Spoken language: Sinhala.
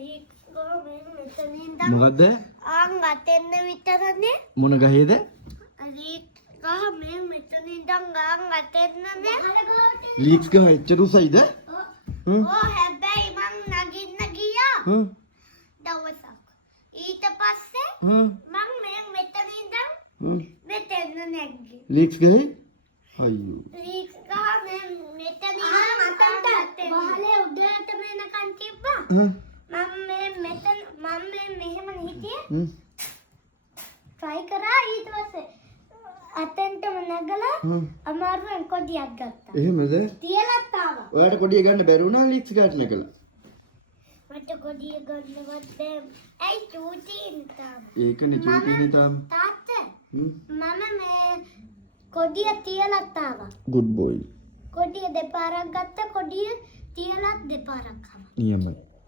ලීක්ස් ගහන්නේ මෙතන ඉඳන් මොකද්ද? ආන් අතෙන්න විතරනේ. මොන ගහේද? ලීක්ස් ගහ මේ මෙතන ඉඳන් ආන් අතෙන්නනේ. ලීක්ස් ගහ එච්චර උසයිද? හැබැයි මං නගින්න ගියා. දවසක්. ඊට පස්සේ මං මේ මෙතන ඉඳන් මෙතන නැග්ගේ. ලීක්ස් ගහේ? අයියෝ. ලීක්ස් ගහ මේ මෙතන ඉඳන් අතට වහලේ උඩට මෙනකන් තිබ්බා. මම මේ මෙහෙම හිටියේ. try කරා ඊට පස්සේ අතෙන්ටම නැගලා අමාරුවෙන් කොඩියක් ගත්තා. එහෙමද? තියලත් ආවා. ඔයාලට කොඩිය ගන්න බැරි වුණා ලීක්ස් ගහට නැගලා. මට කොඩිය ගන්නවත් බැහැ. ඇයි චූටි ඉන්තාම. ඒකනේ චූටිනේ තාම. තාත්තා මම මේ කොඩිය තියලත් ආවා. good boy. කොඩිය දෙපාරක් ගත්තා කොඩිය තියලත් දෙපාරක් ආවා. නියමයි.